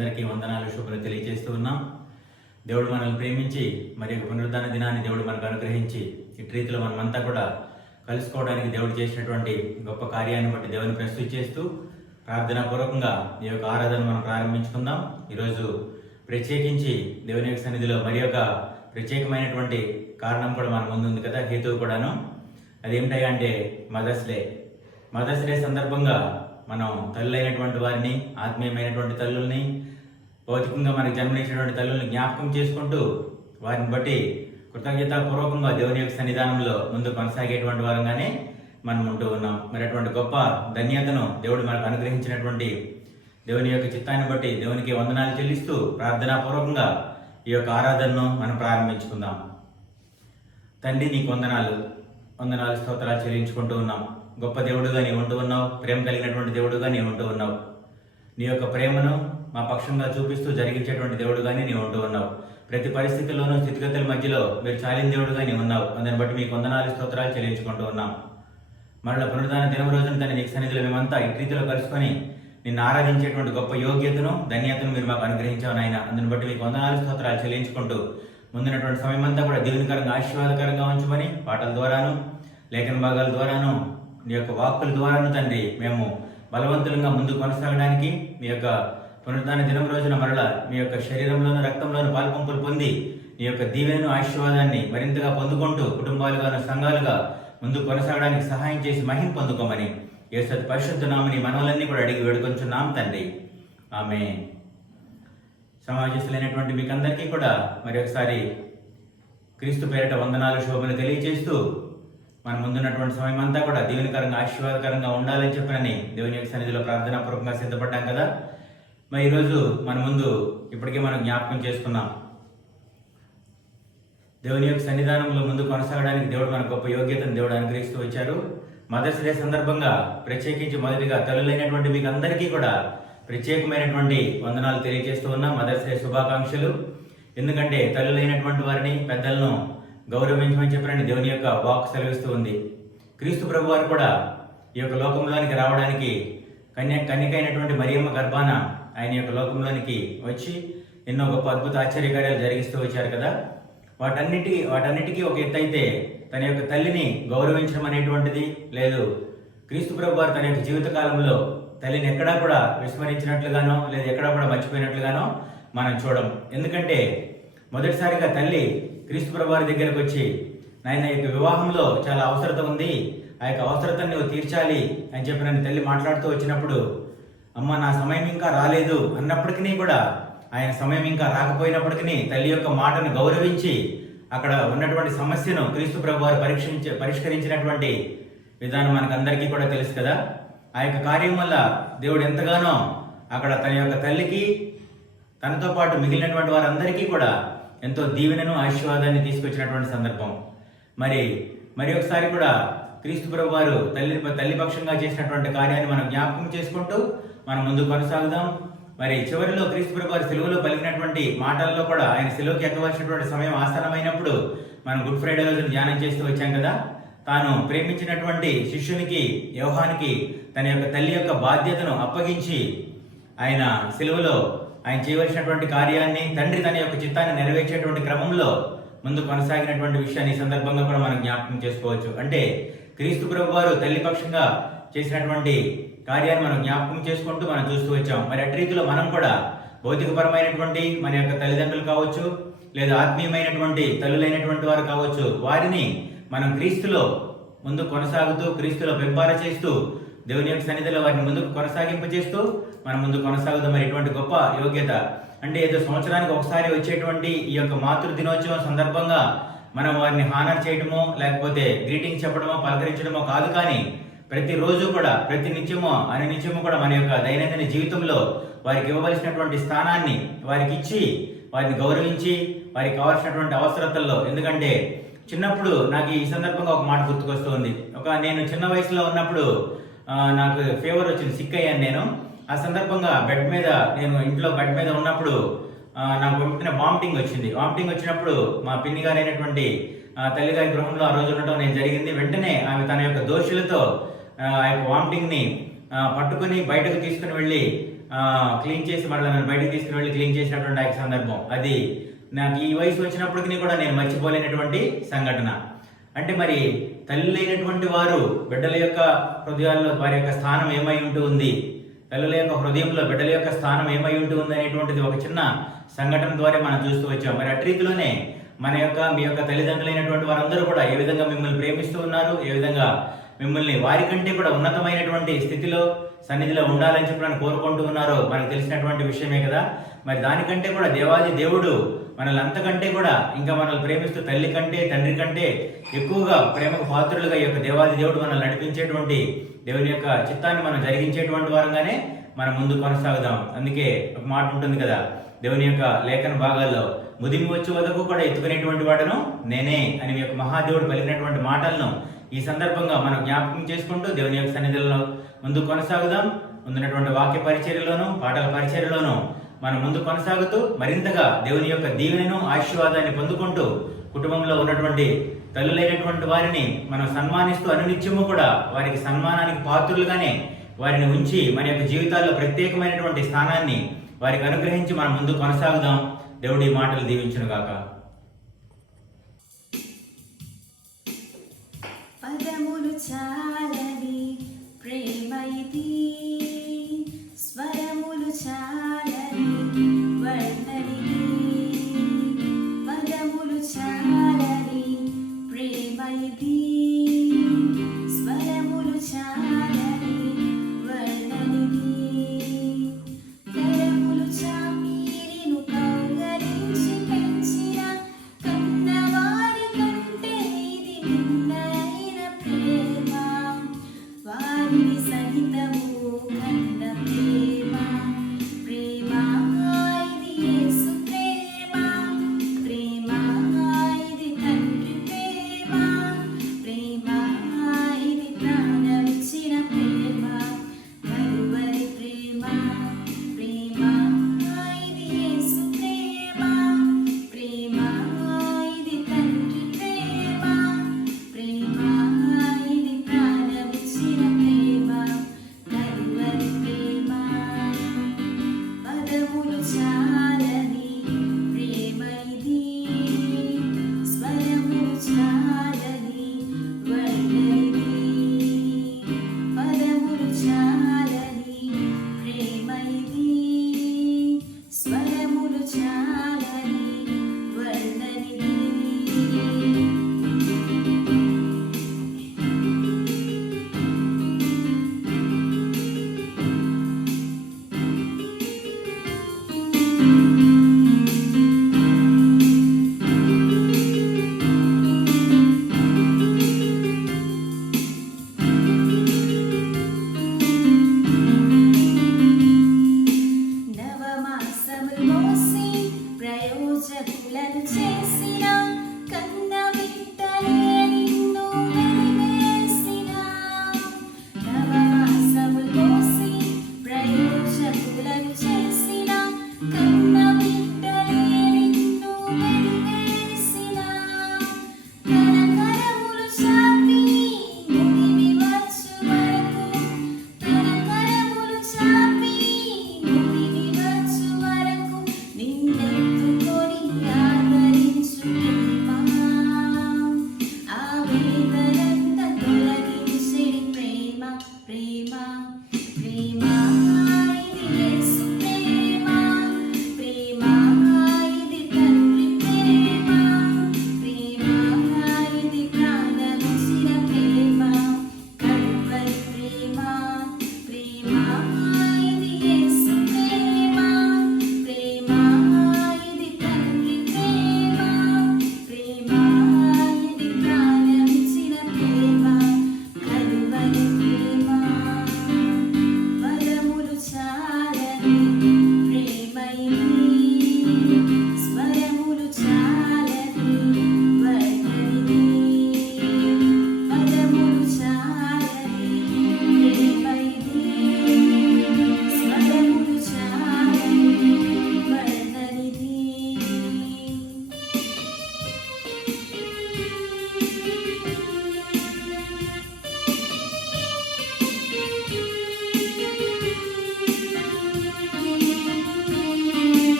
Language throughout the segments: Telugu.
అందరికీ వందనాలు శుభ్రత తెలియజేస్తూ ఉన్నాం. దేవుడు మనల్ని ప్రేమించి మరి పునరుద్ధాన దినాన్ని దేవుడు మనకు అనుగ్రహించి ఇటు రీతిలో మనమంతా కూడా కలుసుకోవడానికి దేవుడు చేసినటువంటి గొప్ప కార్యాన్ని బట్టి దేవుని ప్రస్తుతి చేస్తూ ప్రార్థనాపూర్వకంగా ఈ యొక్క ఆరాధన మనం ప్రారంభించుకుందాం. ఈరోజు ప్రత్యేకించి దేవుని యొక్క సన్నిధిలో మరి ఒక ప్రత్యేకమైనటువంటి కారణం కూడా మన ముందు ఉంది కదా, హేతువు కూడాను. అదేమిటంటే మదర్స్ డే సందర్భంగా మనం తల్లులైనటువంటి వారిని, ఆత్మీయమైనటువంటి తల్లుల్ని, భౌతికంగా మనకు జన్మనిచ్చినటువంటి తల్లుల్ని జ్ఞాపకం చేసుకుంటూ వారిని బట్టి కృతజ్ఞతాపూర్వకంగా దేవుని యొక్క సన్నిధానంలో ముందు కొనసాగేటువంటి వారంగానే మనం ఉంటూ ఉన్నాం. మరి అటువంటి గొప్ప ధన్యతను దేవుడు మనకు అనుగ్రహించినటువంటి దేవుని యొక్క చిత్తాన్ని బట్టి దేవునికి వందనాలు చెల్లిస్తూ ప్రార్థనాపూర్వకంగా ఈ యొక్క ఆరాధనను మనం ప్రారంభించుకుందాం. తండ్రి, నీకు వందనాలు స్తోత్రాలు చెల్లించుకుంటూ ఉన్నాం. గొప్ప దేవుడుగా నీవు ఉంటూ ఉన్నావు, ప్రేమ కలిగినటువంటి దేవుడుగా నీవు ఉంటూ ఉన్నావు. నీ యొక్క ప్రేమను మా పక్షంగా చూపిస్తూ జరిగించేటువంటి దేవుడుగానే నీవు ఉంటూ ఉన్నావు. ప్రతి పరిస్థితుల్లోనూ స్థితిగతుల మధ్యలో మీరు చాలిన దేవుడుగా నీవు ఉన్నావు. అందుని బట్టి మీకు వందనాలు స్తోత్రాలు చెల్లించుకుంటూ ఉన్నాం. మరల పునరుద్ధాన దినం రోజున తన నీకు సన్నిధిలో మేమంతా ఈ రీతిలో కలుసుకొని నిన్ను ఆరాధించేటువంటి గొప్ప యోగ్యతను, ధన్యతను మీరు మాకు అనుగ్రహించావు నాయన. అందుని బట్టి మీకు వందనాలు స్తోత్రాలు చెల్లించుకుంటూ ముందున్నటువంటి సమయం అంతా కూడా దీవెనకరంగా, ఆశీర్వాదకరంగా ఉంచమని పాటల ద్వారాను, లేఖన భాగాల ద్వారాను, నీ యొక్క వాక్కుల ద్వారాను తండ్రి మేము బలవంతులంగా ముందుకు కొనసాగడానికి మీ యొక్క పునరుద్ధాన దినం రోజున మరల మీ యొక్క శరీరంలోను, రక్తంలోను పాల్పంపులు పొంది నీ యొక్క దీవెనను, ఆశీర్వాదాన్ని మరింతగా పొందుకుంటూ కుటుంబాలుగాను, సంఘాలుగా ముందుకు కొనసాగడానికి సహాయం చేసి మహిమ పొందుకోమని యేసు పరిశుద్ధ నామని మనవలన్నీ కూడా అడిగి వేడుకొంచున్నాం తండ్రి, ఆమేన్. సమాజస్తులైనటువంటి మీకందరికీ కూడా మరి ఒకసారి క్రీస్తు పేరిట వందనాలు, శోభను తెలియజేస్తూ మన ముందున్నటువంటి సమయం అంతా కూడా దీవెనకరంగా, ఆశీర్వాదకరంగా ఉండాలని చెప్పినని దేవుని యొక్క సన్నిధిలో ప్రార్థనాపూర్వకంగా సిద్ధపడ్డాం కదా. మరి ఈరోజు మన ముందు ఇప్పటికే మనం జ్ఞాపకం చేసుకున్నాం, దేవుని యొక్క సన్నిధానంలో ముందు కొనసాగడానికి దేవుడు మనకు గొప్ప యోగ్యతను దేవుడు అనుగ్రహిస్తూ వచ్చారు. మదర్స్ డే సందర్భంగా ప్రత్యేకించి మొదటిగా తల్లులైనటువంటి మీకు అందరికీ కూడా ప్రత్యేకమైనటువంటి వందనాలు తెలియజేస్తూ ఉన్నాం. మదర్స్ డే శుభాకాంక్షలు. ఎందుకంటే తల్లులైనటువంటి వారిని, పెద్దలను గౌరవించమని చెప్పినని దేవుని యొక్క వాక్ సెలవిస్తూ ఉంది. క్రీస్తు ప్రభు వారు కూడా ఈ యొక్క లోకంలోనికి రావడానికి కన్యకైనటువంటి మరియమ్మ గర్భాన ఆయన యొక్క లోకంలోనికి వచ్చి ఎన్నో గొప్ప అద్భుత ఆశ్చర్యకార్యాలు జరిగిస్తూ వచ్చారు కదా. వాటన్నిటికీ ఒక ఎత్తు అయితే తన యొక్క తల్లిని గౌరవించడం అనేటువంటిది లేదు. క్రీస్తు ప్రభు వారు తన యొక్క జీవిత కాలంలో తల్లిని ఎక్కడా కూడా విస్మరించినట్లుగానో లేదా ఎక్కడా కూడా మర్చిపోయినట్లుగానో మనం చూడం. ఎందుకంటే మొదటిసారిగా తల్లి క్రీస్తు ప్రభు వారి దగ్గరకు వచ్చి, నాయన యొక్క వివాహంలో చాలా అవసరత ఉంది, ఆ యొక్క అవసరతను నువ్వు తీర్చాలి అని చెప్పి నన్ను తల్లి మాట్లాడుతూ వచ్చినప్పుడు, అమ్మ నా సమయం ఇంకా రాలేదు అన్నప్పటికీ కూడా, ఆయన సమయం ఇంకా రాకపోయినప్పటికీ తల్లి యొక్క మాటను గౌరవించి అక్కడ ఉన్నటువంటి సమస్యను క్రీస్తు ప్రభు వారు పరిష్కరించినటువంటి విధానం మనకు అందరికీ కూడా తెలుసు కదా. ఆ యొక్క కార్యం వల్ల దేవుడు ఎంతగానో అక్కడ తన యొక్క తల్లికి, తనతో పాటు మిగిలినటువంటి వారందరికీ కూడా ఎంతో దీవెనను, ఆశీర్వాదాన్ని తీసుకొచ్చినటువంటి సందర్భం. మరి ఒకసారి కూడా క్రీస్తు ప్రభు వారు తల్లి పక్షంగా చేసినటువంటి కార్యాన్ని మనం జ్ఞాపకం చేసుకుంటూ మనం ముందు కొనసాగుదాం. మరి చివరిలో క్రీస్తు ప్రభు వారు సిలువలో పలికినటువంటి మాటల్లో కూడా ఆయన సిలువకి ఎక్కవలసినటువంటి సమయం ఆసన్నమైనప్పుడు మనం గుడ్ ఫ్రైడే రోజున ధ్యానం చేస్తూ వచ్చాం కదా. తాను ప్రేమించినటువంటి శిష్యునికి, యోహానికి తన యొక్క తల్లి యొక్క బాధ్యతను అప్పగించి ఆయన సిలువలో ఆయన చేయవలసినటువంటి కార్యాన్ని, తండ్రి తన యొక్క చిత్తాన్ని నెరవేర్చేటువంటి క్రమంలో ముందు కొనసాగినటువంటి విషయాన్ని ఈ సందర్భంగా కూడా మనం జ్ఞాపకం చేసుకోవచ్చు. అంటే క్రీస్తు ప్రభు వారు తల్లి పక్షంగా చేసినటువంటి కార్యాన్ని మనం జ్ఞాపకం చేసుకుంటూ మనం చూస్తూ వచ్చాం. మరి అటు రీతిలో మనం కూడా భౌతికపరమైనటువంటి మన యొక్క తల్లిదండ్రులు కావచ్చు, లేదా ఆత్మీయమైనటువంటి తల్లులైనటువంటి వారు కావచ్చు, వారిని మనం క్రీస్తులో ముందు కొనసాగుతూ, క్రీస్తులో పెంపార చేస్తూ, దేవుని యొక్క సన్నిధిలో వారిని ముందుకు కొనసాగింపజేస్తూ మనం ముందు కొనసాగుదాం. మరి ఇటువంటి గొప్ప యోగ్యత అంటే ఏదో సంవత్సరానికి ఒకసారి వచ్చేటువంటి ఈ యొక్క మాతృ దినోత్సవం సందర్భంగా మనం వారిని హానర్ చేయడమో, లేకపోతే గ్రీటింగ్ చెప్పడమో, పలకరించడమో కాదు, కానీ ప్రతిరోజు కూడా, ప్రతి నిత్యము నిత్యము కూడా మన యొక్క దైనందిన జీవితంలో వారికి ఇవ్వవలసినటువంటి స్థానాన్ని వారికి ఇచ్చి, వారిని గౌరవించి, వారికి కావాల్సినటువంటి అవసరతల్లో. ఎందుకంటే చిన్నప్పుడు నాకు ఈ సందర్భంగా ఒక మాట గుర్తుకొస్తుంది. నేను చిన్న వయసులో ఉన్నప్పుడు నాకు ఫీవర్ వచ్చింది, సిక్ అయ్యాను నేను. ఆ సందర్భంగా నేను ఇంట్లో బెడ్ మీద ఉన్నప్పుడు నాకు వెంటనే వామిటింగ్ వచ్చింది. వామిటింగ్ వచ్చినప్పుడు మా పిన్ని గారైనటువంటి తల్లిగారి గృహంలో ఆ రోజు ఉండటం నేను జరిగింది. వెంటనే ఆమె తన యొక్క దోషులతో ఆ యొక్క వామిటింగ్ని పట్టుకుని బయటకు తీసుకుని వెళ్ళి క్లీన్ చేసి మళ్ళీ నన్ను బయటికి తీసుకుని వెళ్ళి క్లీన్ చేసినటువంటి ఆ సందర్భం, అది నాకు ఈ వయసు వచ్చినప్పటికీ కూడా నేను మర్చిపోలేనటువంటి సంఘటన. అంటే మరి తల్లులైనటువంటి వారు బిడ్డల యొక్క హృదయాల్లో వారి యొక్క స్థానం ఏమై ఉంటూ ఉంది, తల్లుల యొక్క హృదయంలో బిడ్డల యొక్క స్థానం ఏమై ఉంటూ ఉంది అనేటువంటిది ఒక చిన్న సంఘటన ద్వారా మనం చూస్తూ వచ్చాం. మరి అటు రీతిలోనే మీ యొక్క తల్లిదండ్రులైనటువంటి వారందరూ కూడా ఏ విధంగా మిమ్మల్ని ప్రేమిస్తూ ఉన్నారు, ఏ విధంగా మిమ్మల్ని వారి కంటే కూడా ఉన్నతమైనటువంటి స్థితిలో సన్నిధిలో ఉండాలని చెప్పి కోరుకుంటూ ఉన్నారో మనకు తెలిసినటువంటి విషయమే కదా. మరి దానికంటే కూడా దేవాది దేవుడు మనల్ని అంతకంటే కూడా ఇంకా మనల్ని ప్రేమిస్తూ తల్లి కంటే తండ్రి కంటే ఎక్కువగా ప్రేమకు పాత్రులుగా ఈ యొక్క దేవాది దేవుడు మనల్ని నడిపించేటువంటి దేవుని యొక్క చిత్తాన్ని మనం జరిగించేటువంటి వారంగానే మనం ముందు కొనసాగుదాం. అందుకే ఒక మాట ఉంటుంది కదా దేవుని యొక్క లేఖన భాగాల్లో, ముదిమి వచ్చే వరకు కూడా ఎత్తుకునేటువంటి వాడను నేనే అని మీ యొక్క మహాదేవుడు పలికినటువంటి మాటలను ఈ సందర్భంగా మనం జ్ఞాపకం చేసుకుంటూ దేవుని యొక్క సన్నిధిలో ముందు కొనసాగుదాం. ముందున్నటువంటి వాక్య పరిచర్యలోను పాటల పరిచర్యలోను మనం ముందు కొనసాగుతూ మరింతగా దేవుని యొక్క దీవెనను ఆశీర్వాదాన్ని పొందుకుంటూ కుటుంబంలో ఉన్నటువంటి తల్లులైనటువంటి వారిని మనం సన్మానిస్తూ అనునిత్యము కూడా వారికి సన్మానానికి పాత్రులుగానే వారిని ఉంచి మన యొక్క జీవితాల్లో ప్రత్యేకమైనటువంటి స్థానాన్ని వారికి అనుగ్రహించి మనం ముందు కొనసాగుదాం. దేవుడి మాటలు దీవించును గాక. పదములు చాలని ప్రేమ ఇది, స్వరములు చాలని వర్ణనిది. పదములు చాలని ప్రేమ ఇది, స్వరములు చాలని వర్ణనిది. కరములు చాపి నిన్ను కౌగలించి పెంచిన కన్నవారి కంటే ఇది నిన్నైన ప్రేమ. వారిని సహితము కన్న ప్రేమ, ప్రేమ ఇది యేసు ప్రేమ, ప్రేమ ఇది తండ్రి ప్రేమ, ప్రేమ ఇది ప్రాణమిచ్చిన ప్రేమ, కలువరి ప్రేమ, ప్రేమ ఇది యేసు ప్రేమ, ప్రేమ ఇది తండ్రి ప్రేమ, ప్రేమ ఇది ప్రాణమిచ్చిన ప్రేమ, కలువరి ప్రేమ. పదములు చాలని ప్రేమ ఇది, స్వరములు చాలని వర్ణనిది. పదములు చాలని ప్రేమ ఇది, స్వరములు చాలని వర్ణనిది. నవమాసములు మోసి ప్రయోజకులను చేసిన కన్న బిడ్డలే నిన్ను వెలివేసిన. నవమాసములు మోసి ప్రయోజకులను చేసిన కన్న బిడ్డలే నిన్ను వెలివేసిన. కరకరములు చాపి ముదిమి వచ్చు వరకు, కరకరములు చాపి ముదిమి వచ్చు వరకు నిన్నెత్తుకొని ఆదరించు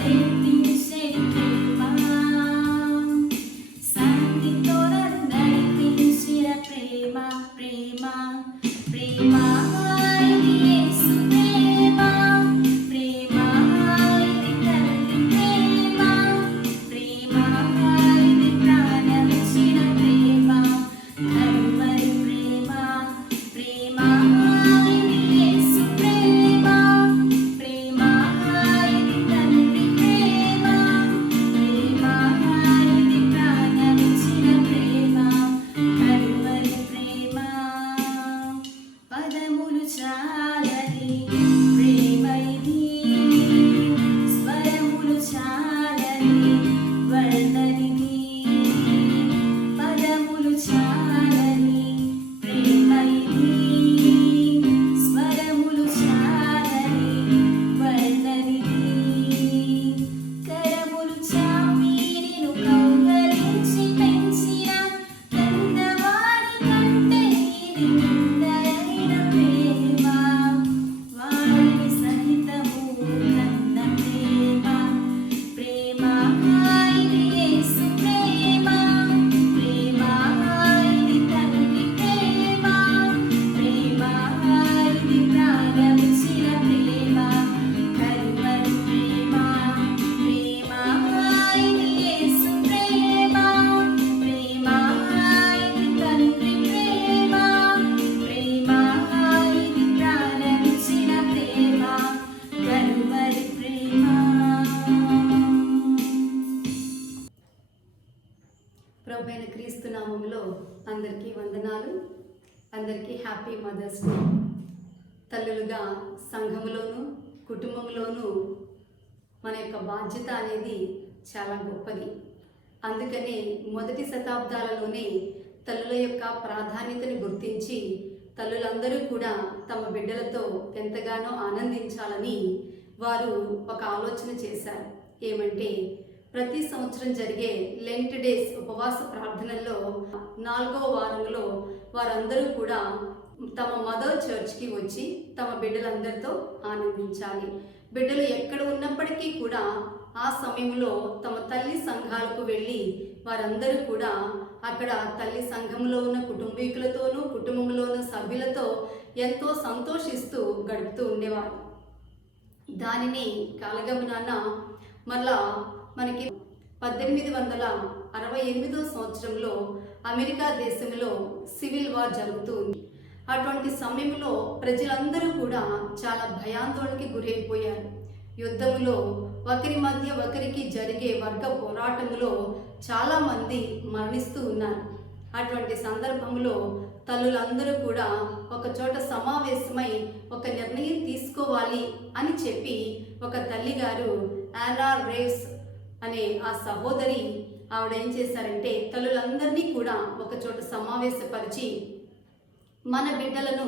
నేర్పించెను ప్రేమ శాంతితో నన్ను నడిపించిన ప్రేమ ప్రేమ ప్రేమ ఇది యేసు ప్రేమ ప్రేమ ఇది తండ్రి ప్రేమ ప్రేమ ఇది ప్రాణమిచ్చిన ప్రేమ కల్వరి ప్రేమ ప్రేమ ఇది యేసు ప్రేమ ప్రేమ ఇది తండ్రి ప్రేమ ప్రేమ ఇది ప్రాణమిచ్చిన ప్రేమ కల్వరి ప్రేమ పదములు చాలని ప్రేమ ఇది స్వరములు చాలని వర్ణనిది పదములు చాలని ప్రేమ ఇది స్వరములు చాలని వర్ణనిది కరములు చాపి నిన్ను కౌగలించి పెంచిన కన్నవారి కంటే ఇది నిందైన ప్రేమ వారిని సహితము కన్న ప్రేమ ప్రేమ ఇది యేసు ప్రేమ ప్రేమ ఇది తండ్రి ప్రేమ ప్రేమ ఇది ప్రాణమిచ్చిన ప్రేమ కల్వరి ప్రేమ ప్రేమ ఇది యేసు ప్రేమ ప్రేమ ఇది తండ్రి ప్రేమ ప్రేమ ఇది ప్రాణమిచ్చిన ప్రేమ కల్వరి ప్రేమ. ప్రభువైన క్రీస్తు నామములో అందరికీ వందనాలు. అందరికీ హ్యాపీ మదర్స్ డే. తల్లులుగా సంఘములోను కుటుంబంలోనూ మన యొక్క బాధ్యత అనేది చాలా గొప్పది. అందుకనే మొదటి శతాబ్దాలలోనే తల్లుల యొక్క ప్రాధాన్యతను గుర్తించి తల్లులందరూ కూడా తమ బిడ్డలతో ఎంతగానో ఆనందించాలని వారు ఒక ఆలోచన చేశారు. ఏమంటే ప్రతి సంవత్సరం జరిగే లెంట్ డేస్ ఉపవాస ప్రార్థనల్లో 4వ వారంలో వారందరూ కూడా తమ మదర్ చర్చ్కి వచ్చి తమ బిడ్డలందరితో ఆనందించాలి. బిడ్డలు ఎక్కడ ఉన్నప్పటికీ కూడా ఆ సమయంలో తమ తల్లి సంఘాలకు వెళ్ళి వారందరూ కూడా అక్కడ తల్లి సంఘంలో ఉన్న కుటుంబీకులతోనూ కుటుంబంలో ఉన్న సభ్యులతో ఎంతో సంతోషిస్తూ గడుపుతూ ఉండేవారు. దానిని కాలగమనాన మళ్ళా మనకి 1868 సంవత్సరంలో అమెరికా దేశంలో సివిల్ వార్ జరుగుతూ ఉంది. అటువంటి సమయంలో ప్రజలందరూ కూడా చాలా భయాందోళనకి గురైపోయారు. యుద్ధంలో ఒకరి మధ్య ఒకరికి జరిగే వర్గ పోరాటంలో చాలామంది మరణిస్తూ ఉన్నారు. అటువంటి సందర్భంలో తల్లులందరూ కూడా ఒక చోట సమావేశమై ఒక నిర్ణయం తీసుకోవాలి అని చెప్పి ఒక తల్లిగారు యానా రేవ్స్ అనే ఆ సహోదరి ఆవిడ ఏం చేశారంటే తల్లులందరినీ కూడా ఒక చోట సమావేశపరిచి మన బిడ్డలను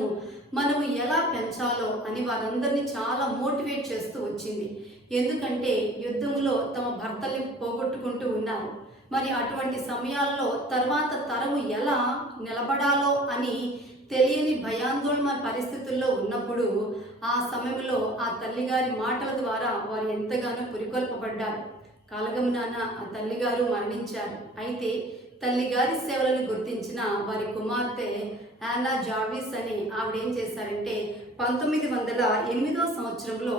మనము ఎలా పెంచాలో అని వారందరినీ చాలా మోటివేట్ చేస్తూ వచ్చింది. ఎందుకంటే యుద్ధంలో తమ భర్తల్ని పోగొట్టుకుంటూ ఉన్నారు. మరి అటువంటి సమయాల్లో తర్వాత తరము ఎలా నిలబడాలో అని తెలియని భయాందోళన పరిస్థితుల్లో ఉన్నప్పుడు ఆ సమయంలో ఆ తల్లిగారి మాటల ద్వారా వారు ఎంతగానో పురికొల్పబడ్డారు. కాలగమనాన ఆ తల్లిగారు మరణించారు. అయితే తల్లిగారి సేవలను గుర్తించిన వారి కుమార్తె యానా జార్విస్ అని ఆవిడ ఏం చేశారంటే 1908 సంవత్సరంలో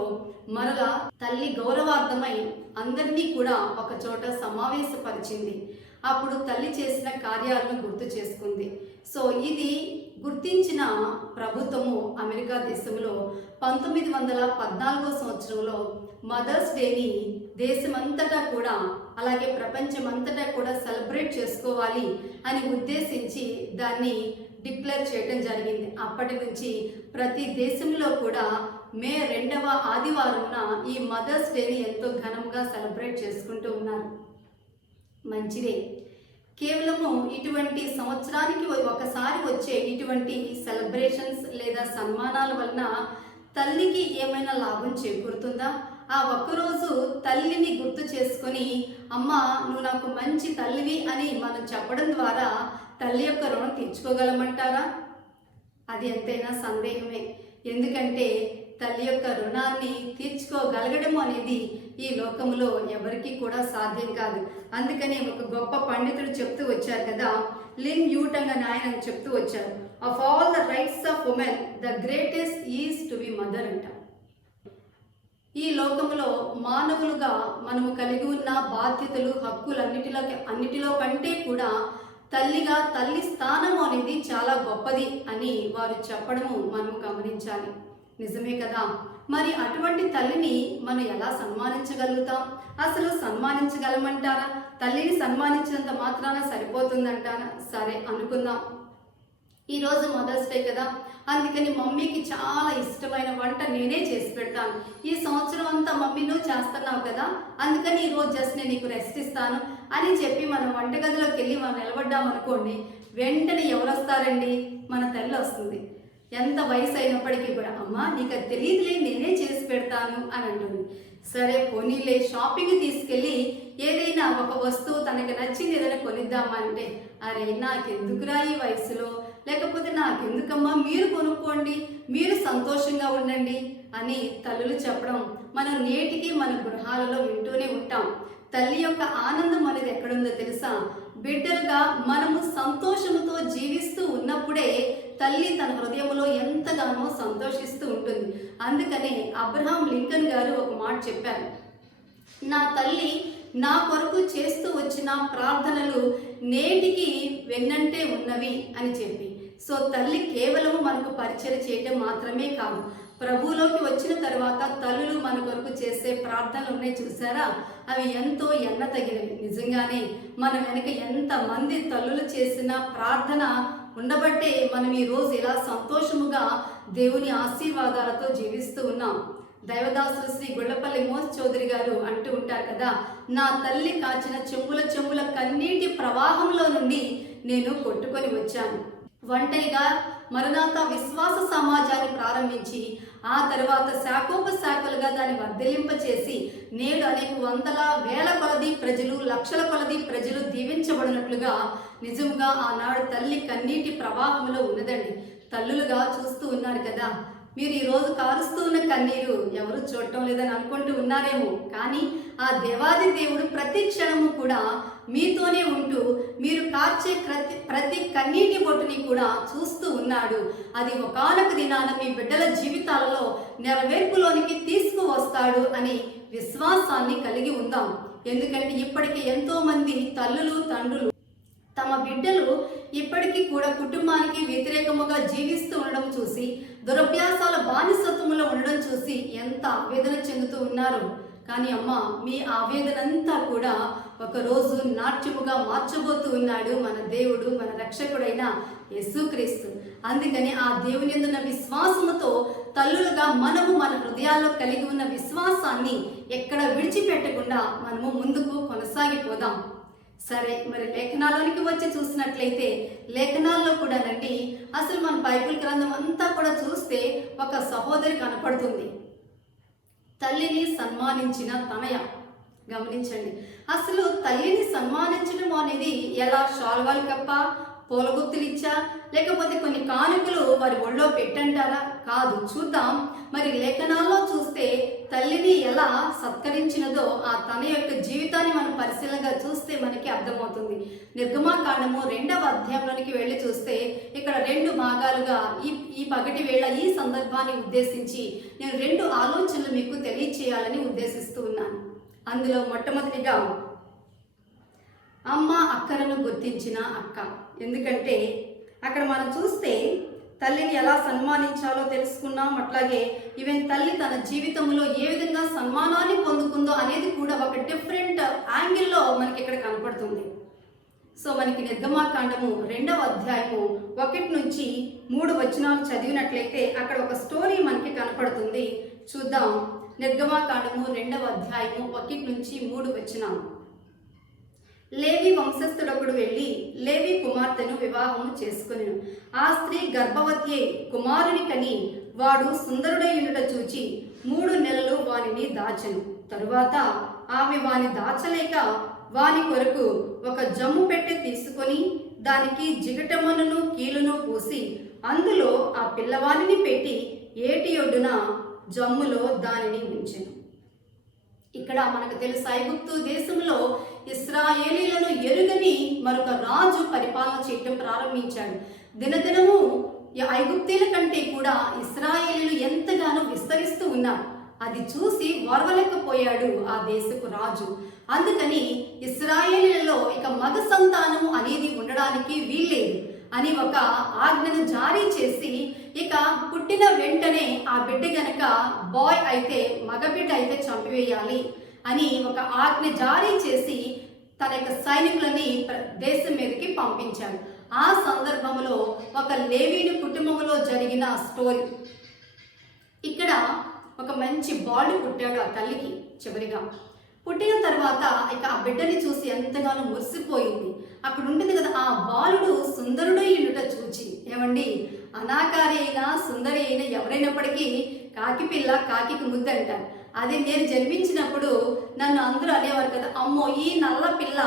మరలా తల్లి గౌరవార్థమై అందరినీ కూడా ఒక చోట సమావేశపరిచింది. అప్పుడు తల్లి చేసిన కార్యాలను గుర్తు చేసుకుంది. సో ఇది గుర్తించిన ప్రభుత్వము అమెరికా దేశంలో 1914 సంవత్సరంలో మదర్స్ డేని దేశమంతటా కూడా అలాగే ప్రపంచమంతటా కూడా సెలబ్రేట్ చేసుకోవాలి అని ఉద్దేశించి దాన్ని డిక్లేర్ చేయడం జరిగింది. అప్పటి నుంచి ప్రతి దేశంలో కూడా మే 2వ ఆదివారంన ఈ మదర్స్ డేని ఎంతో ఘనంగా సెలబ్రేట్ చేసుకుంటూ ఉన్నారు. మంచిదే. కేవలము ఇటువంటి సంవత్సరానికి ఒకసారి వచ్చే ఇటువంటి సెలబ్రేషన్స్ లేదా సన్మానాల వలన తల్లికి ఏమైనా లాభం చేకూరుతుందా? ఆ ఒక్కరోజు తల్లిని గుర్తు చేసుకొని అమ్మ నువ్వు నాకు మంచి తల్లివి అని మనం చెప్పడం ద్వారా తల్లి యొక్క రుణం తీర్చుకోగలమంటారా? అది ఎంతైనా సందేహమే. ఎందుకంటే తల్లి యొక్క రుణాన్ని తీర్చుకోగలగడం అనేది ఈ లోకంలో ఎవరికీ కూడా సాధ్యం కాదు. అందుకని ఒక గొప్ప పండితుడు చెప్తూ వచ్చారు కదా, లిన్ యూటంగ్ అని ఆయన చెప్తూ వచ్చారు, of all the rights of women the greatest is to be mother అంట. ఈ లోకంలో మానవులుగా మనము కలిగి ఉన్న బాధ్యతలు, హక్కులు అన్నిటిలో కంటే కూడా తల్లి స్థానం అనేది చాలా గొప్పది అని వారు చెప్పడము మనం గమనించాలి. నిజమే కదా. మరి అటువంటి తల్లిని మనం ఎలా సన్మానించగలుగుతాం? అసలు సన్మానించగలమంటారా? తల్లిని సన్మానించినంత మాత్రాన సరిపోతుందంటారా? సరే అనుకుందాం, ఈరోజు మదర్స్ డే కదా, అందుకని మమ్మీకి చాలా ఇష్టమైన వంట నేనే చేసి పెడతాను. ఈ సంవత్సరం అంతా మమ్మీ నువ్వు చేస్తున్నావు కదా, అందుకని ఈరోజు జస్ట్ నేను నీకు రెస్ట్ ఇస్తాను అని చెప్పి మనం వంటగదిలోకి వెళ్ళి మనం నిలబడ్డాం అనుకోండి, వెంటనే ఎవరు వస్తారండి? మన తల్లి వస్తుంది. ఎంత వయసు అయినప్పటికీ కూడా, అమ్మా నీకు అది తెలియదులే, నేనే చేసి పెడతాను అని అంటుంది. సరే పోనీలే, షాపింగ్ తీసుకెళ్ళి ఏదైనా ఒక వస్తువు తనకి నచ్చింది ఏదైనా కొనిద్దామా అంటే, అరే నాకెందుకురా ఈ వయసులో, లేకపోతే నాకెందుకమ్మా, మీరు కొనుక్కోండి, మీరు సంతోషంగా ఉండండి అని తల్లులు చెప్పడం మనం నేటికి మన గృహాలలో వింటూనే ఉంటాం. తల్లి యొక్క ఆనందం అనేది ఎక్కడుందో తెలుసా? బిడ్డలుగా మనము సంతోషముతో జీవిస్తూ ఉన్నప్పుడే తల్లి తన హృదయంలో ఎంతగానో సంతోషిస్తూ ఉంటుంది. అందుకనే అబ్రహాం లింకన్ గారు ఒక మాట చెప్పారు, నా తల్లి నా కొరకు చేస్తూ వచ్చిన ప్రార్థనలు నేటికి వెన్నంటే ఉన్నవి అని చెప్పి. సో తల్లి కేవలం మనకు పరిచయం చేయడం మాత్రమే కాదు, ప్రభువులోకి వచ్చిన తర్వాత తల్లులు మన కొరకు చేసే ప్రార్థనలు ఉన్నాయి చూసారా, అవి ఎంతో ఎన్నతగినవి. నిజంగానే మన వెనక ఎంతమంది తల్లులు చేసిన ప్రార్థన ఉండబట్టే మనం ఈరోజు ఇలా సంతోషముగా దేవుని ఆశీర్వాదాలతో జీవిస్తూ ఉన్నాం. దైవదాసులు శ్రీ గుళ్ళపల్లి మోస్ చౌదరి గారు అంటూ ఉంటారు కదా, నా తల్లి కాచిన చెంబుల కన్నీటి ప్రవాహంలో నుండి నేను కొట్టుకొని వచ్చాను. ఒంటరిగా మరునాత విశ్వాస సమాజాన్ని ప్రారంభించి ఆ తర్వాత శాఖోపశాఖలుగా దాన్ని వర్ధిలింపచేసి నేడు అనేక వందల వేల కొలది ప్రజలు, లక్షల కొలది ప్రజలు దీవించబడినట్లుగా నిజంగా ఆనాడు తల్లి కన్నీటి ప్రవాహంలో ఉన్నదండి. తల్లులుగా చూస్తూ ఉన్నారు కదా, మీరు ఈరోజు కారుస్తూ ఉన్న కన్నీరు ఎవరు చూడటం లేదని అనుకుంటూ ఉన్నారేమో, కానీ ఆ దేవాది దేవుడు ప్రతి క్షణము కూడా మీతోనే ఉంటూ మీరు కార్చే ప్రతి కన్నీటి బొట్టుని కూడా చూస్తూ ఉన్నాడు. అది ఒకానొక దినాన మీ బిడ్డల జీవితాలలో నెరవేర్పులోనికి తీసుకువస్తాడు అని విశ్వాసాన్ని కలిగి ఉందాం. ఎందుకంటే ఇప్పటికీ ఎంతో మంది తల్లులు, తండ్రులు తమ బిడ్డలు ఇప్పటికీ కూడా కుటుంబానికి వ్యతిరేకముగా జీవిస్తూ ఉండడం చూసి, దురభ్యాసాల బానిసత్వంలో ఉండడం చూసి ఎంత ఆవేదన చెందుతూ ఉన్నారు. కానీ అమ్మ, మీ ఆవేదనంతా కూడా ఒకరోజు నాట్యముగా మార్చబోతూ ఉన్నాడు మన దేవుడు, మన రక్షకుడైన యేసుక్రీస్తు. అందుకని ఆ దేవుని యందున్న విశ్వాసముతో తల్లులుగా మనము మన హృదయాల్లో కలిగి ఉన్న విశ్వాసాన్ని ఎక్కడ విడిచిపెట్టకుండా మనము ముందుకు కొనసాగిపోదాం. సరే, మరి లేఖనాల్లోనికి వచ్చి చూసినట్లయితే లేఖనాల్లో కూడానండి అసలు మన బైబిల్ గ్రంథం అంతా కూడా చూస్తే ఒక సహోదరి కనపడుతుంది, తల్లిని సన్మానించిన తనయ. గమనించండి, అసలు తల్లిని సన్మానించడం అనేది ఎలా? శాల్వాలు కప్ప, పూలగుత్తులు ఇచ్చా, లేకపోతే కొన్ని కానుకలు వారి ఒళ్ళో పెట్టంటారా? కాదు. చూద్దాం. మరి లేఖనాల్లో చూస్తే తల్లిని ఎలా సత్కరించినదో ఆ తన యొక్క జీవితాన్ని మనం పరిశీలనగా చూస్తే మనకి అర్థమవుతుంది. నిర్గమాకాండము 2వ అధ్యాయంలోనికి వెళ్ళి చూస్తే ఇక్కడ 2 భాగాలుగా ఈ పగటి వేళ ఈ సందర్భాన్ని ఉద్దేశించి నేను 2 ఆలోచనలు మీకు తెలియచేయాలని ఉద్దేశిస్తూ ఉన్నాను. అందులో మొట్టమొదటిగా అమ్మ అక్కలను గుర్తించిన అక్క. ఎందుకంటే అక్కడ మనం చూస్తే తల్లిని ఎలా సన్మానించాలో తెలుసుకున్నాం. అట్లాగే ఈవెన్ తల్లి తన జీవితంలో ఏ విధంగా సన్మానాన్ని పొందుకుందో అనేది కూడా ఒక డిఫరెంట్ యాంగిల్లో మనకి ఇక్కడ కనపడుతుంది. సో మనకి నిర్గమాకాండము 2వ అధ్యాయము 1 నుంచి 3 వచనాలు చదివినట్లయితే అక్కడ ఒక స్టోరీ మనకి కనపడుతుంది. చూద్దాం. నిర్గమాకాండము 2వ అధ్యాయము 1 నుంచి 3 వచనాలు. లేవి వంశస్థుడొకడు వెళ్ళి లేవి కుమార్తెను వివాహము చేసుకొనెను. ఆ స్త్రీ గర్భవతి అయి కుమారుని కని వాడు సుందరుడై ఉండుట చూచి 3 నెలలు వానిని దాచెను. తరువాత ఆమె వాని దాచలేక వాని కొరకు ఒక జమ్ము పెట్టె తీసుకొని దానికి జిగటమనును కీలును పూసి అందులో ఆ పిల్లవానిని పెట్టి ఏటి ఒడ్డున జమ్ములో దానిని ఉంచెను. ఇక్కడ మనకు తెలుసు ఐగుప్తు దేశంలో ఇశ్రాయేలీలను ఎరుగని మరొక రాజు పరిపాలన చేయటం ప్రారంభించాడు. దినదినము ఐగుప్తీల కంటే కూడా ఇశ్రాయేలీలు ఎంతగానో విస్తరిస్తూ ఉన్నారు. అది చూసి ఓర్వలేకపోయాడు ఆ దేశపు రాజు. అందుకని ఇశ్రాయేలీలలో ఇక మగ సంతానము అనేది ఉండడానికి వీల్లేదు అని ఒక ఆజ్ఞను జారీ చేసి, ఇక పుట్టిన వెంటనే ఆ బిడ్డ గనక బాయ్ అయితే, మగబిడ్డ అయితే చంపివేయాలి అని ఒక ఆజ్ఞ జారీ చేసి తన యొక్క సైనికులని దేశం మీదకి పంపించాడు. ఆ సందర్భంలో ఒక లేవీని కుటుంబంలో జరిగిన స్టోరీ. ఇక్కడ ఒక మంచి బాలుడు పుట్టాడు ఆ తల్లికి. చివరిగా పుట్టిన తర్వాత ఇక ఆ బిడ్డని చూసి ఎంతగానో మురిసిపోయింది. అక్కడ ఉంటుంది కదా, ఆ బాలుడు సుందరుడు ఇండుట చూచి, ఏమండి అనాకారి అయినా సుందరి అయినా ఎవరైనప్పటికీ కాకి పిల్ల కాకి ముద్దు అంటారు. అదే నేను జన్మించినప్పుడు నన్ను అందరూ అనేవారు కదా, అమ్మో ఈ నల్ల పిల్ల,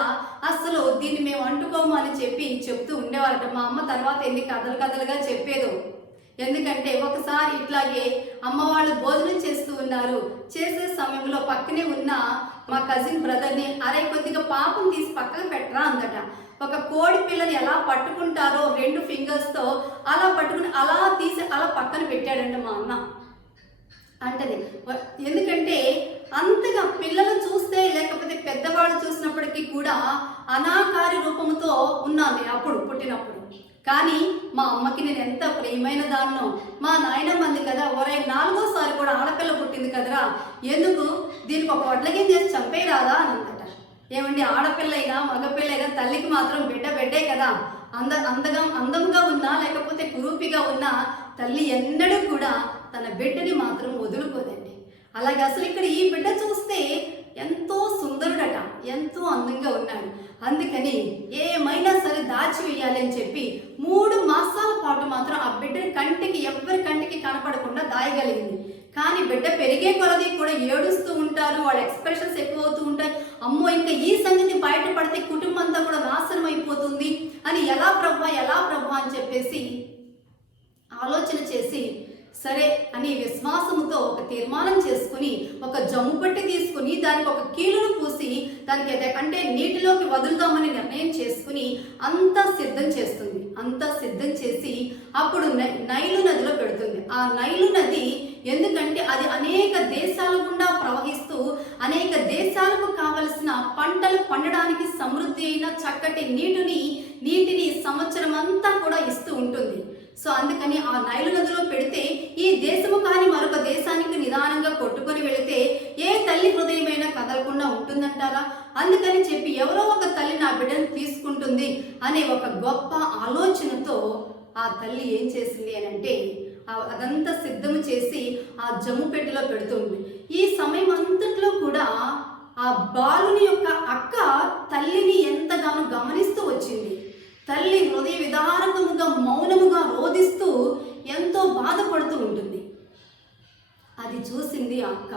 అసలు దీన్ని మేము అంటుకోము అని చెప్తూ ఉండేవారట. మా అమ్మ తర్వాత ఎన్ని కథలుగా చెప్పేదో. ఎందుకంటే ఒకసారి ఇట్లాగే అమ్మ వాళ్ళు భోజనం చేస్తూ ఉన్నారు. చేసే సమయంలో పక్కనే ఉన్న మా కజిన్ బ్రదర్ని, అరే కొద్దిగా పాపం తీసి పక్కన పెట్టరా అందట. ఒక కోడి పిల్లని ఎలా పట్టుకుంటారో 2 ఫింగర్స్తో అలా పట్టుకుని అలా తీసి అలా పక్కన పెట్టాడంట మా అన్న అంటది. ఎందుకంటే అంతగా పిల్లలు చూస్తే, లేకపోతే పెద్దవాళ్ళు చూసినప్పటికీ కూడా అనాకారి రూపంతో ఉన్నాను అప్పుడు పుట్టినప్పుడు. కానీ మా అమ్మకి నేను ఎంత ప్రియమైన దాన్నో. మా నాయనమ్మ అంది కదా, ఒరే 4వ సారి కూడా ఆడపిల్ల పుట్టింది కదరా, ఎందుకు దీనికి ఒక వడ్లగేం చేసి చంపేరాదా అని అందట. ఏమండి ఆడపిల్లైనా మగపిల్లైనా తల్లికి మాత్రం బిడ్డే కదా. అందంగా ఉన్నా లేకపోతే కురూపిగా ఉన్నా తల్లి ఎన్నడూ కూడా తన బిడ్డని మాత్రం వదులుకోదండి. అలాగే అసలు ఇక్కడ ఈ బిడ్డ చూస్తే ఎంతో సుందరుడట, ఎంతో అందంగా ఉన్నాడు. అందుకని ఏమైనా సరే దాచివేయాలి అని చెప్పి 3 మాసాల పాటు మాత్రం ఆ బిడ్డని ఎవరి కంటికి కనపడకుండా దాయగలిగింది. కానీ బిడ్డ పెరిగే కొలది కూడా ఏడుస్తూ ఉంటారు, వాళ్ళ ఎక్స్ప్రెషన్స్ ఎక్కువ అవుతూ ఉంటాయి. అమ్మో ఇంకా ఈ సంగతి బయటపడితే కుటుంబం అంతా కూడా నాశనం అయిపోతుంది అని ఎలా ప్రభు అని చెప్పేసి ఆలోచన చేసి, సరే అని విశ్వాసంతో ఒక తీర్మానం చేసుకుని ఒక జమ్ము పట్టి తీసుకుని దానికి ఒక కీలును పూసి దానికి అంటే నీటిలోకి వదులుదామని నిర్ణయం చేసుకుని అంతా సిద్ధం చేస్తుంది. అంతా సిద్ధం చేసి అప్పుడు నైలు నదిలో పెడుతుంది. ఆ నైలు నది ఎందుకంటే అది అనేక దేశాల గుండా ప్రవహిస్తూ అనేక దేశాలకు కావలసిన పంటలు పండడానికి సమృద్ధి అయిన చక్కటి నీటిని సంవత్సరం అంతా కూడా ఇస్తూ ఉంటుంది. సో అందుకని ఆ నైలు నదిలో పెడితే ఈ దేశము కానీ మరొక దేశానికి నిదానంగా కొట్టుకొని వెళితే ఏ తల్లి హృదయమైనా కదలకుండా ఉంటుందంటారా? అందుకని చెప్పి ఎవరో ఒక తల్లి నా బిడ్డను తీసుకుంటుంది అనే ఒక గొప్ప ఆలోచనతో ఆ తల్లి ఏం చేసింది అని అంటే అదంతా సిద్ధము చేసి ఆ జమ్ము పెట్టెలో పెడుతుంది. ఈ సమయం అంతట్లో కూడా ఆ బాలుని యొక్క అక్క తల్లిని ఎంతగానో గమనిస్తూ వచ్చింది. తల్లి హృదయ విదారకముగా మౌనముగా రోధిస్తూ ఎంతో బాధపడుతూ ఉంటుంది. అది చూసింది అక్క.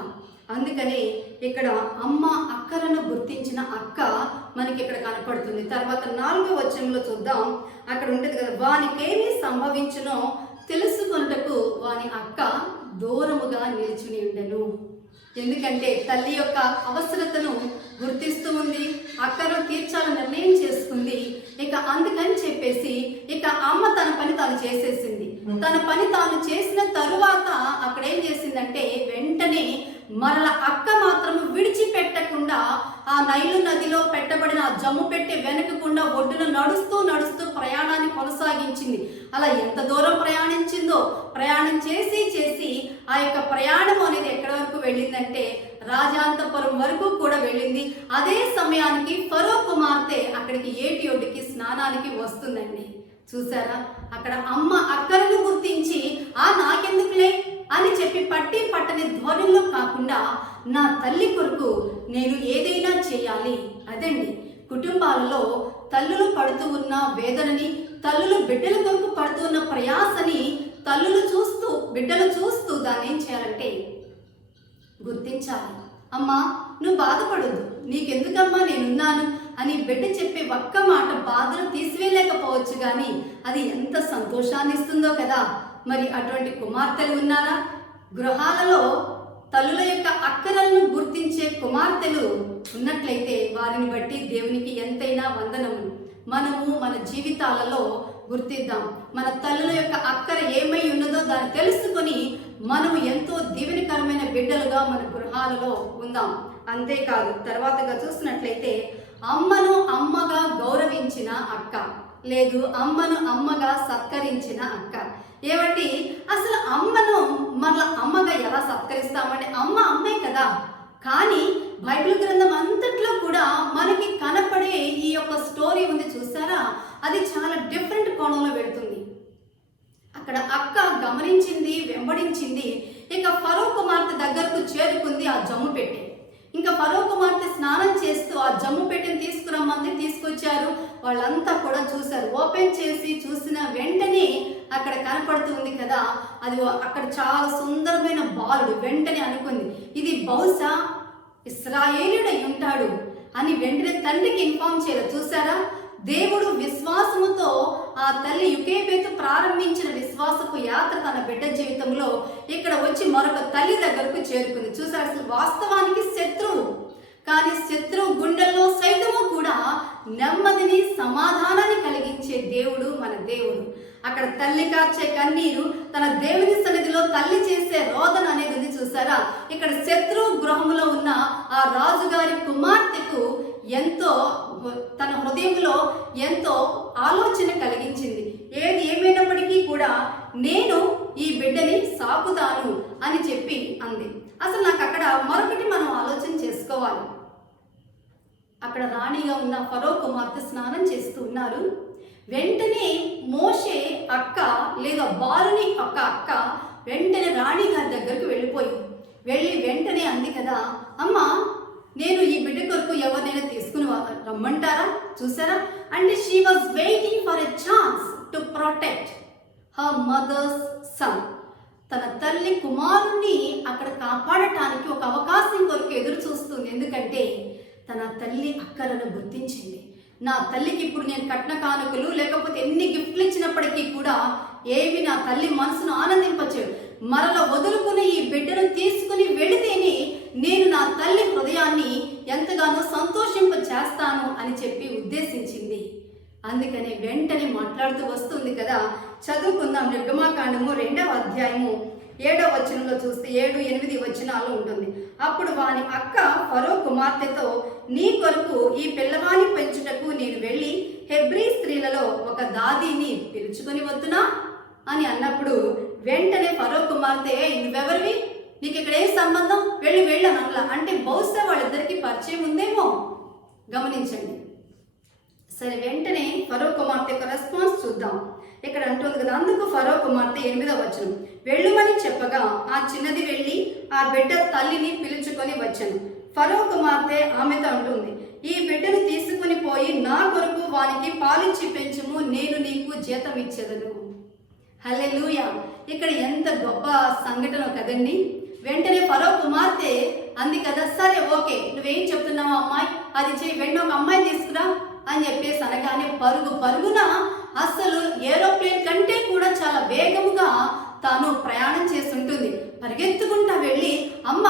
అందుకని ఇక్కడ అమ్మ అక్కలను గుర్తించిన అక్క మనకి ఇక్కడ కనపడుతుంది. తర్వాత 4వ వచనంలో చూద్దాం. అక్కడ ఉంటుంది కదా, వానికేమి సంభవించునో తెలుసుకొనుటకు వాని అక్క దూరముగా నిల్చుని ఉండెను. ఎందుకంటే తల్లి యొక్క అవసరతను గుర్తిస్తూ ఉంది, అక్కను తీర్చాలని నిర్ణయం చేసుకుంది. ఇక అందుకని చెప్పేసి ఇక అమ్మ తన పని తాను చేసేసింది. తన పని తాను చేసిన తరువాత అక్కడ ఏం చేసిందంటే వెంటనే మరల అక్క మాత్రం విడిచిపెట్టకుండా ఆ నైలు నదిలో పెట్టబడిన ఆ జమ్ము పెట్టి వెనకకుండా ఒడ్డున నడుస్తూ ప్రయాణాన్ని కొనసాగించింది. అలా ఎంత దూరం ప్రయాణించిందో, ప్రయాణం చేసి ఆ యొక్క ప్రయాణం అనేది ఎక్కడి వరకు వెళ్ళిందంటే రాజాంతపురం వరకు కూడా వెళ్ళింది. అదే సమయానికి ఫరో కుమార్తె అక్కడికి ఏటి ఒడ్డుకి స్నానానికి వస్తుందండి. చూసారా, అక్కడ అమ్మ అక్కలను గుర్తించి నాకెందుకులే అని చెప్పి పట్టని ధోరణిలో కాకుండా నా తల్లి కొరకు నేను ఏదైనా చేయాలి. అదండి కుటుంబాలలో తల్లులు పడుతూ ఉన్న వేదనని, తల్లులు బిడ్డల కొరకు పడుతూ ఉన్న ప్రయాసని బిడ్డలు చూస్తూ దాన్ని ఏం చేయాలంటే గుర్తించాలి. అమ్మా నువ్వు బాధపడొద్దు, నీకెందుకమ్మా నేనున్నాను అని బిడ్డ చెప్పే ఒక్క మాట బాధను తీసివేయలేకపోవచ్చు, కానీ అది ఎంత సంతోషాన్ని ఇస్తుందో కదా. మరి అటువంటి కుమార్తెలు ఉన్నారా? గృహాలలో తల్లుల యొక్క అక్కరలను గుర్తించే కుమార్తెలు ఉన్నట్లయితే వారిని బట్టి దేవునికి ఎంతైనా వందనము. మనము మన జీవితాలలో గుర్తిద్దాం. మన తల్లుల యొక్క అక్కర ఏమై ఉన్నదో దాన్ని తెలుసుకొని మనము ఎంతో దీవెనకరమైన బిడ్డలుగా మన గృహాలలో ఉందాం. అంతేకాదు తర్వాతగా చూసినట్లయితే అమ్మను అమ్మగా గౌరవించిన అక్క, లేదు అమ్మను అమ్మగా సత్కరించిన అక్క. ఏమండి, అసలు అమ్మను మరలా అమ్మగా ఎలా సత్కరిస్తామంటే అమ్మ అమ్మే కదా. కానీ బైబిల్ గ్రంథం అంతట్లో కూడా మనకి కనపడే ఈ యొక్క స్టోరీ ఉంది చూసారా, అది చాలా డిఫరెంట్ కోణంలో వెళ్తుంది. అక్కడ అక్క గమనించింది, వెంబడించింది. ఇక ఫరో కుమార్తె దగ్గరకు చేరుకుంది ఆ జమ్ము పెట్టి. ఇంకా ఫరో కుమార్తె స్నానం చేస్తూ ఆ జమ్ము పెట్టిని తీసుకురమ్మంది, తీసుకొచ్చారు. వాళ్ళంతా కూడా చూశారు. ఓపెన్ చేసి చూసిన వెంటనే అక్కడ కనపడుతుంది కదా, అది అక్కడ చాలా సుందరమైన బాలుడు. వెంటనే అనుకుంది ఇది బహుశా ఇశ్రాయేలుడై ఉంటాడు అని వెంటనే తండ్రికి ఇన్ఫార్మ్ చేయలేదు. చూసారా, దేవుడు విశ్వాసముతో ఆ తల్లి యుకేబేతు ప్రారంభించిన విశ్వాసపు యాత్ర తన బిడ్డ జీవితంలో ఇక్కడ వచ్చి మరొక తల్లి దగ్గరకు చేరుకుంది. చూసారు, అసలు వాస్తవానికి శత్రువు, కానీ శత్రువు గుండెల్లో సైతము కూడా నెమ్మదిని సమాధానాన్ని కలిగించే దేవుడు మన దేవుడు. అక్కడ తల్లి కార్చే కన్నీరు, తన దేవుని సన్నిధిలో తల్లి చేసే రోదన అనేది ఉంది చూసారా. ఇక్కడ శత్రువు గృహంలో ఉన్న ఆ రాజుగారి కుమార్తెకు ఎంతో తన హృదయంలో ఎంతో ఆలోచన కలిగించింది. ఏది ఏమైనప్పటికీ కూడా నేను ఈ బిడ్డని సాకుతాను అని చెప్పి అంది. అసలు నాకు అక్కడ మరొకటి మనం ఆలోచన చేసుకోవాలి. అక్కడ రాణిగా ఉన్న ఫరో కుమార్తె స్నానం చేస్తూ ఉన్నారు. వెంటనే మోషే అక్క లేదా బాలుని ఒక అక్క వెంటనే రాణి గారి దగ్గరకు వెళ్ళి వెంటనే అంది కదా, అమ్మ నేను ఈ బిడ్డ కొరకు ఎవరినైనా తీసుకుని రమ్మంటారా? చూసారా, అంటే she was waiting for a chance to protect her mother's son. తన తల్లి కుమారుణ్ణి అక్కడ కాపాడటానికి ఒక అవకాశం కొరకు ఎదురు చూస్తుంది. ఎందుకంటే తన తల్లి అక్కలను గుర్తించింది. నా తల్లికి ఇప్పుడు నేను కట్న కానుకలు లేకపోతే ఎన్ని గిఫ్ట్లు ఇచ్చినప్పటికీ కూడా ఏవి నా తల్లి మనసును ఆనందింపచేయవు. మరల వదులుకుని ఈ బిడ్డను తీసుకుని వెళితేనే నేను నా తల్లి హృదయాన్ని ఎంతగానో సంతోషింప చేస్తాను అని చెప్పి ఉద్దేశించింది. అందుకనే వెంటనే మాట్లాడుతూ వస్తుంది కదా. చదువుకుందాం. నిర్గమాకాండము 2వ అధ్యాయము 7వ వచనంలో చూస్తే 7-8 వచనాలు ఉంటుంది. అప్పుడు వాని అక్క ఫరో కుమార్తెతో, నీ కొరకు ఈ పిల్లవాని పెంచుటకు నేను వెళ్ళి హెబ్రీ స్త్రీలలో ఒక దాదీని పిలుచుకొని వద్దునా అని అన్నప్పుడు వెంటనే ఫరో కుమార్తె, నువ్వెవరివి, నీకు ఇక్కడ ఏ సంబంధం, వెళ్ళి అనలా. అంటే బహుశా వాళ్ళిద్దరికి పరిచయం ఉందేమో. గమనించండి. సరే, వెంటనే ఫరో కుమార్తె యొక్క రెస్పాన్స్ చూద్దాం. ఇక్కడ అంటుంది కదా, అందుకు ఫరో కుమార్తె 8వ వచనం, వెళ్ళుమని చెప్పగా ఆ చిన్నది వెళ్ళి ఆ బిడ్డ తల్లిని పిలుచుకొని వచ్చాను. ఫరో కుమార్తె ఆమెతో అంటుంది, ఈ బిడ్డను తీసుకుని పోయి నా కొరకు వానికి పాలిచ్చి పెంచుము, నేను నీకు జీతం ఇచ్చేదను. హల్లెలూయా. ఇక్కడ ఎంత గొప్ప సంఘటన కదండి. వెంటనే ఫరో కుమార్తె అంది కదా, సరే ఓకే, నువ్వేం చెప్తున్నావు అమ్మాయి, అది చేయి, వెంటనే ఒక అమ్మాయి తీసుకురా అని చెప్పేసి అనగానే పరుగున అసలు ఏరోప్లేన్ కంటే కూడా చాలా వేగముగా తాను ప్రయాణం చేస్తుంటుంది. పరిగెత్తుకుంటా వెళ్ళి, అమ్మ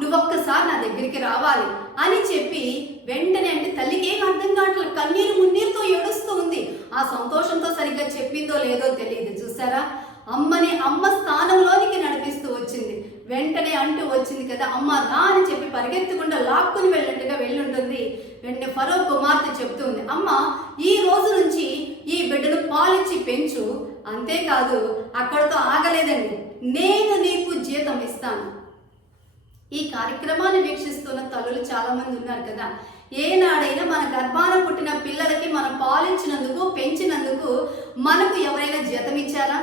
నువ్వొక్కసారి నా దగ్గరికి రావాలి అని చెప్పి వెంటనే, అంటే తల్లికి ఏం అర్థం కావట్లేదు, కన్నీరు మున్నీరుతో ఏడుస్తూ ఉంది. ఆ సంతోషంతో సరిగ్గా చెప్పిందో లేదో తెలియదు. చూసారా, అమ్మని అమ్మ స్థానంలోనికి నడిపిస్తూ వచ్చింది. వెంటనే అంటూ వచ్చింది కదా, అమ్మ రా అని చెప్పి పరిగెత్తకుండా లాక్కుని వెళ్ళినట్టుగా వెళ్ళుంటుంది. వెంటనే ఫరో కుమార్తె చెప్తుంది, అమ్మ ఈ రోజు నుంచి ఈ బిడ్డను పాలిచ్చి పెంచు, అంతేకాదు అక్కడితో ఆగలేదండి, నేను నీకు జీతం ఇస్తాను. ఈ కార్యక్రమాన్ని వీక్షిస్తున్న తల్లులు చాలా మంది ఉన్నారు కదా. ఏనాడైనా మన గర్భాన పుట్టిన పిల్లలకి మనం పాలించినందుకు, పెంచినందుకు మనకు ఎవరైనా జీతం ఇచ్చారా?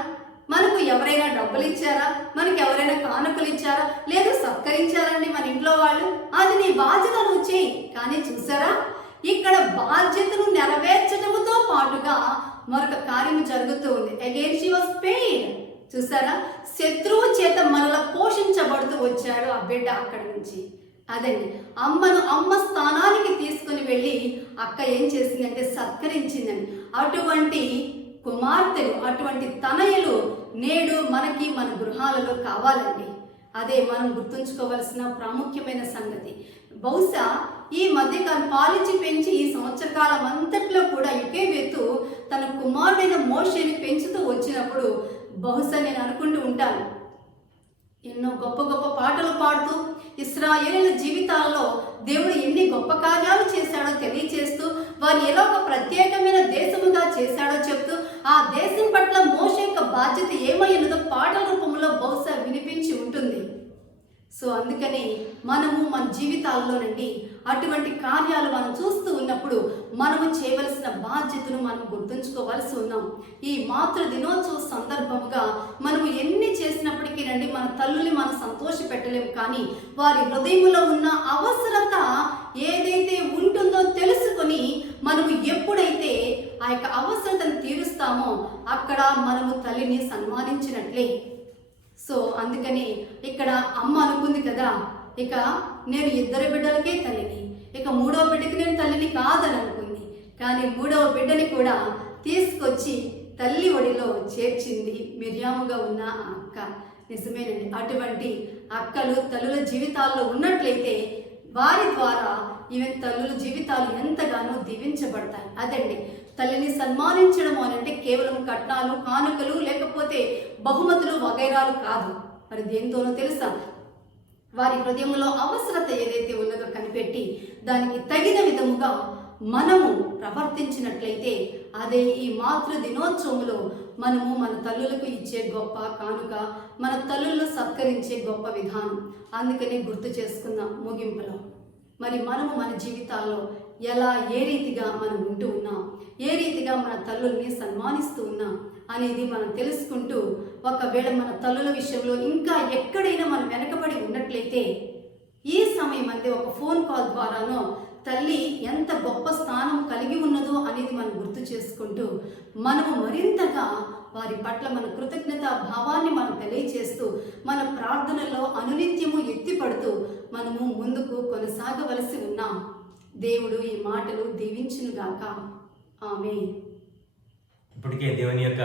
మనకు ఎవరైనా డబ్బులు ఇచ్చారా? మనకు ఎవరైనా కానుకలు ఇచ్చారా? లేదు సత్కరించారండి మన ఇంట్లో వాళ్ళు? అది నీ బాధ్యత, నువ్వు చేయి. కానీ చూసారా, ఇక్కడ బాధ్యతను నెరవేర్చడంతో పాటుగా మరొక కార్యం జరుగుతూ ఉంది. Again she was paid. చూసారా, శత్రువు చేత మనలా పోషించబడుతూ వచ్చాడు ఆ బిడ్డ అక్కడి నుంచి. అదండి, అమ్మను అమ్మ స్థానానికి తీసుకుని వెళ్ళి అక్క ఏం చేసిందంటే సత్కరించిందండి. అటువంటి కుమార్తెలు, అటువంటి తనయులు నేడు మనకి మన గృహాలలో కావాలండి. అదే మనం గుర్తుంచుకోవలసిన ప్రాముఖ్యమైన సంగతి. బహుశా ఈ మధ్యకాలం పాలించి పెంచి ఈ సంవత్సర కాలం అంతట్లో కూడా యోకేబెతు తన కుమారుడైన మోషేని పెంచుతూ వచ్చినప్పుడు బహుశా నేను అనుకుంటూ ఉంటాను, ఎన్నో గొప్ప గొప్ప పాటలు పాడుతూ ఇశ్రాయేలీయుల జీవితాలలో దేవుడు ఎన్ని గొప్ప కార్యాలు చేశాడో తెలియచేస్తూ వారిని ఎలా ఒక ప్రత్యేకమైన దేశముగా చేశాడో చెప్తూ ఆ దేశం పట్ల మోషే యొక్క బాధ్యత ఏమైనదో పాటల రూపంలో బహుశా వినిపించి ఉంటుంది. సో అందుకని మనము మన జీవితాల్లో నుండి అటువంటి కార్యాలు మనం చూస్తూ ఉన్నప్పుడు మనము చేయవలసిన బాధ్యతను మనం గుర్తుంచుకోవాల్సి ఉన్నాం. ఈ మాతృ దినోత్సవ సందర్భముగా మనము ఎన్ని చేసినప్పటికీ రండి మన తల్లుల్ని మనం సంతోష పెట్టలేము, కానీ వారి హృదయంలో ఉన్న అవసరత ఏదైతే ఉంటుందో తెలుసుకొని మనము ఎప్పుడైతే ఆ యొక్క అవసరతను తీరుస్తామో అక్కడ మనము తల్లిని సన్మానించినట్లే. సో అందుకని ఇక్కడ అమ్మ అనుకుంది కదా, ఇక నేను 2 బిడ్డలకే తల్లిని, ఇక 3వ బిడ్డకి నేను తల్లిని కాదని అనుకుంది. కానీ 3వ బిడ్డని కూడా తీసుకొచ్చి తల్లి ఒడిలో చేర్చింది మిర్యాముగా ఉన్న ఆ అక్క. నిజమేనండి, అటువంటి అక్కలు తల్లుల జీవితాల్లో ఉన్నట్లయితే వారి ద్వారా ఈవెన్ తల్లుల జీవితాలు ఎంతగానో దీవించబడతాయి. అదండి తల్లిని సన్మానించడం అని అంటే కేవలం కట్నాలు, కానుకలు, లేకపోతే బహుమతులు వగైరాలు కాదు. మరి దేంతోనో తెలుసా, వారి హృదయంలో అవసరత ఏదైతే ఉన్నదో కనిపెట్టి దానికి తగిన విధముగా మనము ప్రవర్తించినట్లయితే అదే ఈ మాతృ దినోత్సవంలో మనము మన తల్లులకు ఇచ్చే గొప్ప కానుక, మన తల్లులను సత్కరించే గొప్ప విధానం. అందుకని గుర్తు చేసుకుందాం ముగింపులో. మరి మనము మన జీవితాల్లో ఎలా ఏ రీతిగా మనం ఉంటూ ఉన్నాం, ఏ రీతిగా మన తల్లుల్ని సన్మానిస్తూ ఉన్నాం అనేది మనం తెలుసుకుంటూ, ఒకవేళ మన తల్లుల విషయంలో ఇంకా ఎక్కడైనా మనం వెనకబడి ఉన్నట్లయితే ఈ సమయం అంతే ఒక ఫోన్ కాల్ ద్వారానో తల్లి ఎంత గొప్ప స్థానం కలిగి ఉన్నదో అనేది మనం గుర్తు చేసుకుంటూ మనము మరింతగా వారి పట్ల మన కృతజ్ఞత భావాన్ని మనం తెలియచేస్తూ మన ప్రార్థనలో అనునిత్యము ఎత్తిపడుతూ మనము ముందుకు కొనసాగవలసి ఉన్నాం. దేవుడు ఈ మాటలు దీవించునుగాక. ఆమేన్. ఇప్పటికే దేవుని యొక్క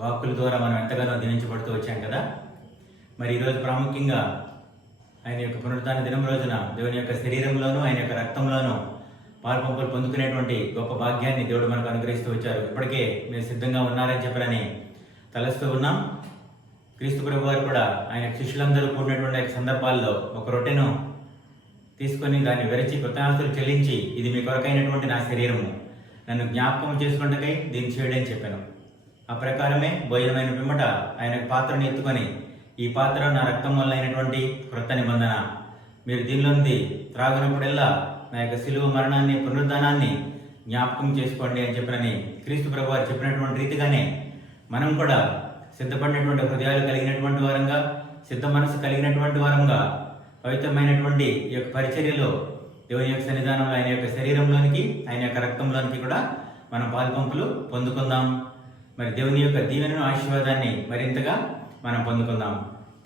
వాక్కుల ద్వారా మనం ఎంతగానో దీవించబడుతూ వచ్చాం కదా. మరి ఈరోజు ప్రాముఖ్యంగా ఆయన యొక్క పునరుత్థాన దినం రోజున దేవుని యొక్క శరీరంలోనూ ఆయన యొక్క రక్తంలోనూ పాల్పంపులు పొందుకునేటువంటి గొప్ప భాగ్యాన్ని దేవుడు మనకు అనుగ్రహిస్తూ వచ్చారు. ఇప్పటికే మీరు సిద్ధంగా ఉన్నారని చెప్పాలని తలస్తూ ఉన్నాం. క్రీస్తు ప్రభు వారు కూడా ఆయన శిష్యులందరూ కూడినటువంటి సందర్భాల్లో ఒక రొట్టెను తీసుకొని దాన్ని విరచి కృతజ్ఞతలు చెల్లించి, ఇది మీ కొరకైనటువంటి నా శరీరము, నన్ను జ్ఞాపకం చేసుకుంటకై దీన్ని చేయడని చెప్పాను. ఆ ప్రకారమే భోజనమైన పిమ్మట ఆయన పాత్రను ఎత్తుకొని, ఈ పాత్ర నా రక్తం వల్ల అయినటువంటి క్రొత్త నిబంధన, మీరు దీనిలోంది త్రాగినప్పుడల్లా నా యొక్క శిలువ మరణాన్ని పునరుద్ధానాన్ని జ్ఞాపకం చేసుకోండి అని చెప్పినని క్రీస్తు ప్రభు వారు చెప్పినటువంటి రీతిగానే మనం కూడా సిద్ధపడినటువంటి హృదయాలు కలిగినటువంటి వారంగా, సిద్ధ మనసు కలిగినటువంటి వారంగా పవిత్రమైనటువంటి ఈ యొక్క పరిచర్యలో దేవుని యొక్క సన్నిధానంలో ఆయన యొక్క శరీరంలోనికి ఆయన యొక్క రక్తంలోనికి కూడా మనం పాల్పంపులు పొందుకుందాం. మరి దేవుని యొక్క దీవెనను ఆశీర్వాదాన్ని మరింతగా మనం పొందుకుందాం.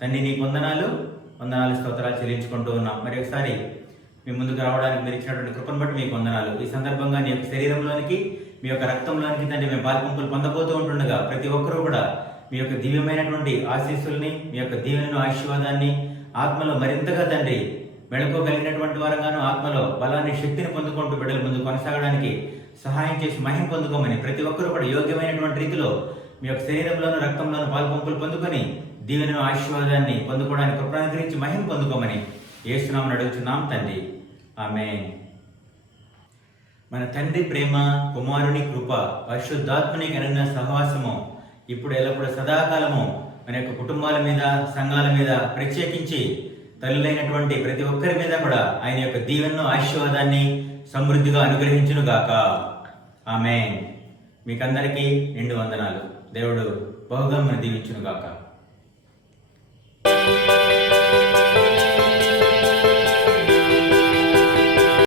తండ్రి నీకు వందనాలు స్తోత్రాలు చెల్లించుకుంటూ ఉన్నాం. మరి ఒకసారి మీ ముందుకు రావడానికి మీరు ఇచ్చినటువంటి కృపను బట్టి మీకు వందనాలు. ఈ సందర్భంగా నీ యొక్క శరీరంలోనికి మీ యొక్క రక్తంలోనికి తండ్రి మేము పాల్పంపులు పొందబోతూ ఉంటుండగా ప్రతి ఒక్కరూ కూడా మీ యొక్క దివ్యమైనటువంటి ఆశీస్సుల్ని, మీ యొక్క దీవెనను ఆశీర్వాదాన్ని ఆత్మలో మరింతగా తండ్రి మెళుకోగలిగినటువంటి వారంగాను, ఆత్మలో బలాన్ని, శక్తిని పొందుకుంటూ బిడ్డల ముందు కొనసాగడానికి సహాయం చేసి మహిమ పొందుకోమని ప్రతి ఒక్కరూ కూడా యోగ్యమైనటువంటి రీతిలో మీ యొక్క శరీరంలోను రక్తంలోను పాల్పంపులు పొందుకొని దీవెనను ఆశీర్వాదాన్ని పొందుకోవడానికి కృపను గురించి మహిమ పొందుకోమని యేసునామమున అడుగుచున్నాం తండ్రి. ఆమేన్. మన తండ్రి ప్రేమ, కుమారుని కృప, పరిశుద్ధాత్మని ఘనంగా సహవాసము ఇప్పుడు ఎల్లప్పుడూ సదాకాలము మన యొక్క కుటుంబాల మీద, సంఘాల మీద, ప్రత్యేకించి తల్లులైనటువంటి ప్రతి ఒక్కరి మీద కూడా ఆయన యొక్క దీవెనను, ఆశీర్వాదాన్ని సమృద్ధిగా అనుగ్రహించును గాక. ఆమేన్. మీకందరికీ నిండు వందనాలు. దేవుడు బహుగా మనం దీవించును గాక.